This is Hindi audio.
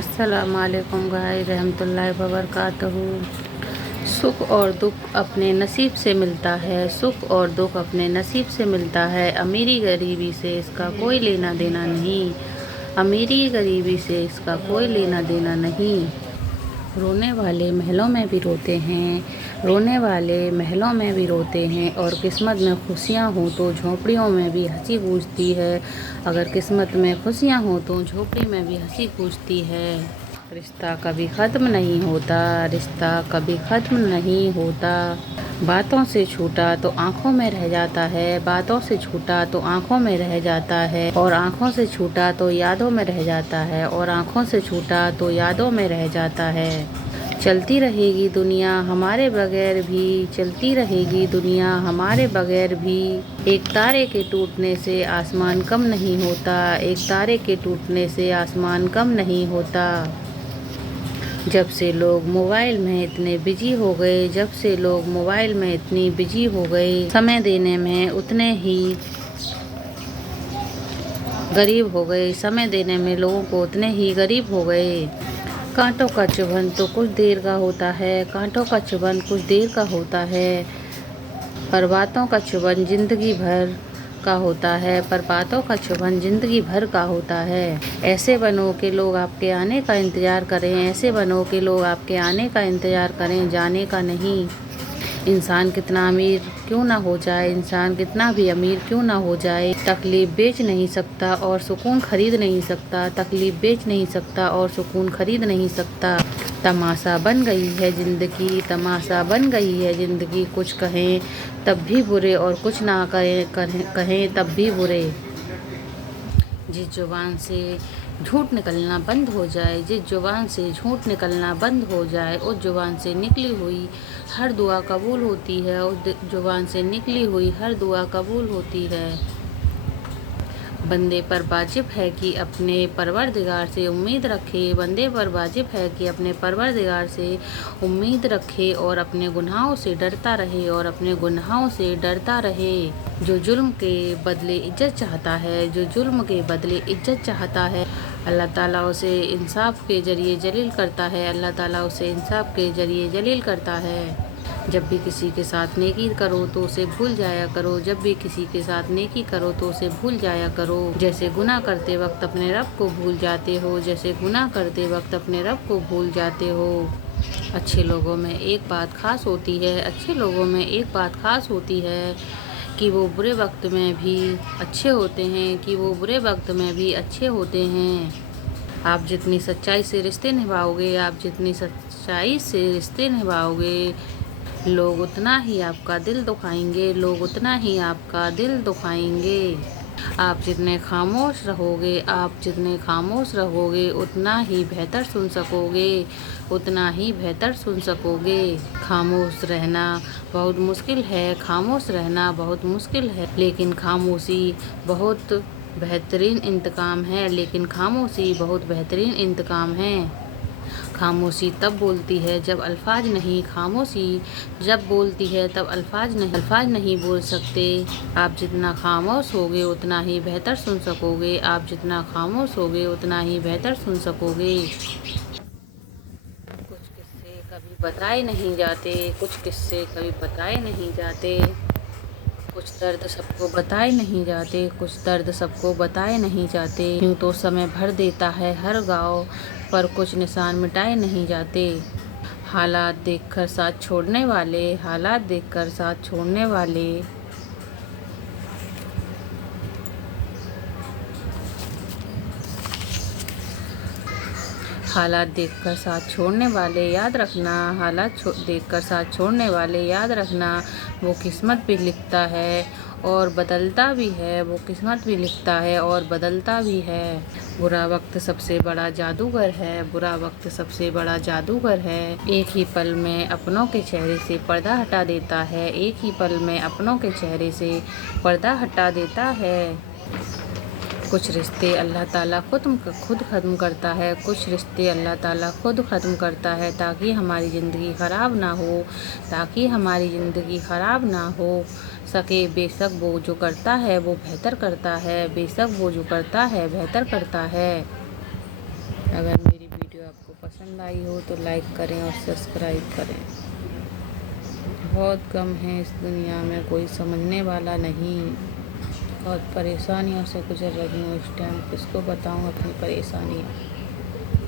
अस्सलामुअलैकुम गाइस रहमतुल्लाहि व बरकातहू। सुख और दुख अपने नसीब से मिलता है। सुख और दुख अपने नसीब से मिलता है। अमीरी गरीबी से इसका कोई लेना देना नहीं। अमीरी गरीबी से इसका कोई लेना देना नहीं। रोने वाले महलों में भी रोते हैं। रोने वाले महलों में भी रोते हैं। और किस्मत में खुशियाँ हों तो झोंपड़ियों में भी हंसी गूंजती है। अगर किस्मत में खुशियाँ हों तो झोंपड़ी में भी हंसी गूंजती है। रिश्ता कभी ख़त्म नहीं होता। रिश्ता कभी ख़त्म नहीं होता। बातों से छूटा तो आँखों में रह जाता है। बातों से छूटा तो आँखों में रह जाता है। और आँखों से छूटा तो यादों में रह जाता है। और आँखों से छूटा तो यादों में रह जाता है। चलती रहेगी दुनिया हमारे बगैर भी। चलती रहेगी दुनिया हमारे बगैर भी। एक तारे के टूटने से आसमान कम नहीं होता। एक तारे के टूटने से आसमान कम नहीं होता। जब से लोग मोबाइल में इतने बिजी हो गए। जब से लोग मोबाइल में इतनी बिजी हो गए, समय देने में उतने ही गरीब हो गए। समय देने में लोगों को उतने ही गरीब हो गए। कांटों का चुभन तो कुछ देर का होता है। कांटों का चुभन कुछ देर का होता है। पर बातों का चुभन जिंदगी भर का होता है। पर बातों का चुभन जिंदगी भर का होता है। ऐसे बनो कि लोग आपके आने का इंतज़ार करें। ऐसे बनो कि लोग आपके आने का इंतज़ार करें, जाने का नहीं। इंसान कितना अमीर क्यों ना हो जाए, इंसान कितना भी अमीर क्यों ना हो जाए, तकलीफ़ बेच नहीं सकता और सुकून खरीद नहीं सकता। तकलीफ़ बेच नहीं सकता और सुकून खरीद नहीं सकता। तमाशा बन गई है ज़िंदगी। तमाशा बन गई है ज़िंदगी। कुछ कहें तब भी बुरे और कुछ ना कहें तब भी बुरे। जिस जुबान से झूठ निकलना बंद हो जाए, जिस जुबान से झूठ निकलना बंद हो जाए, उस जुबान से निकली हुई हर दुआ कबूल होती है। उस जुबान से निकली हुई हर दुआ कबूल होती है। बंदे पर वाजिब है कि अपने परवरदिगार से उम्मीद रखे। बंदे पर वाजिब है कि अपने परवरदिगार से उम्मीद रखे और अपने गुनाहों से डरता रहे। और अपने गुनाहों से डरता रहे। जो जुल्म के बदले इज्जत चाहता है, जो जुल्म के बदले इज्जत चाहता है, अल्लाह ताला उसे इंसाफ के ज़रिए जलील करता है। अल्लाह ताला उसे इंसाफ के ज़रिए जलील करता है। जब भी किसी के साथ नेकी करो तो उसे भूल जाया करो। जब भी किसी के साथ नेकी करो तो उसे भूल जाया करो। जैसे गुनाह करते वक्त अपने रब को भूल जाते हो। जैसे गुनाह करते वक्त अपने रब को भूल जाते हो। अच्छे लोगों में एक बात खास होती है। अच्छे लोगों में एक बात खास होती है कि वो बुरे वक्त में भी अच्छे होते हैं। कि वो बुरे वक्त में भी अच्छे होते हैं। आप जितनी सच्चाई से रिश्ते निभाओगे, आप जितनी सच्चाई से रिश्ते निभाओगे, लोग उतना ही आपका दिल दुखाएंगे। लोग उतना ही आपका दिल दुखाएंगे। आप जितने खामोश रहोगे, आप जितने खामोश रहोगे, उतना ही बेहतर सुन सकोगे। उतना ही बेहतर सुन सकोगे। खामोश रहना बहुत मुश्किल है। खामोश रहना बहुत मुश्किल है। लेकिन खामोशी बहुत बेहतरीन इंतकाम है। लेकिन खामोशी बहुत बेहतरीन इंतकाम है। खामोशी तब बोलती है जब अल्फाज नहीं। खामोशी जब बोलती है तब अल्फाज नहीं बोल सकते। आप जितना खामोश होगे उतना ही बेहतर सुन सकोगे। आप जितना खामोश होगे उतना ही बेहतर सुन सकोगे। कुछ किस्से कभी बताए नहीं जाते। कुछ किस्से कभी बताए नहीं जाते। कुछ दर्द सबको बताए नहीं जाते। कुछ दर्द सबको बताए नहीं जाते। यूँ तो समय भर देता है हर गाँव, पर कुछ निशान मिटाए नहीं जाते। हालात देखकर साथ छोड़ने वाले, हालात देखकर साथ छोड़ने वाले, हालात देखकर साथ छोड़ने वाले याद रखना। हालात देखकर साथ छोड़ने वाले याद रखना। वो किस्मत भी लिखता है और बदलता भी है। वो किस्मत भी लिखता है और बदलता भी है। बुरा वक्त सबसे बड़ा जादूगर है। बुरा वक्त सबसे बड़ा जादूगर है। एक ही पल में अपनों के चेहरे से पर्दा हटा देता है। एक ही पल में अपनों के चेहरे से पर्दा हटा देता है। कुछ रिश्ते अल्लाह ताला खुद ख़त्म करता है। कुछ रिश्ते अल्लाह ताला खुद ख़त्म करता है ताकि हमारी ज़िंदगी ख़राब ना हो। ताकि हमारी ज़िंदगी ख़राब ना हो सके। बेशक वो जो करता है वो बेहतर करता है। बेशक वो जो करता है बेहतर करता है। अगर मेरी वीडियो वीडियो आपको पसंद आई हो तो लाइक करें और सब्सक्राइब करें। बहुत कम है इस दुनिया में, कोई समझने वाला नहीं। बहुत परेशानियों से गुजर रही हूँ इस टाइम, किसको बताऊँ अपनी परेशानियाँ।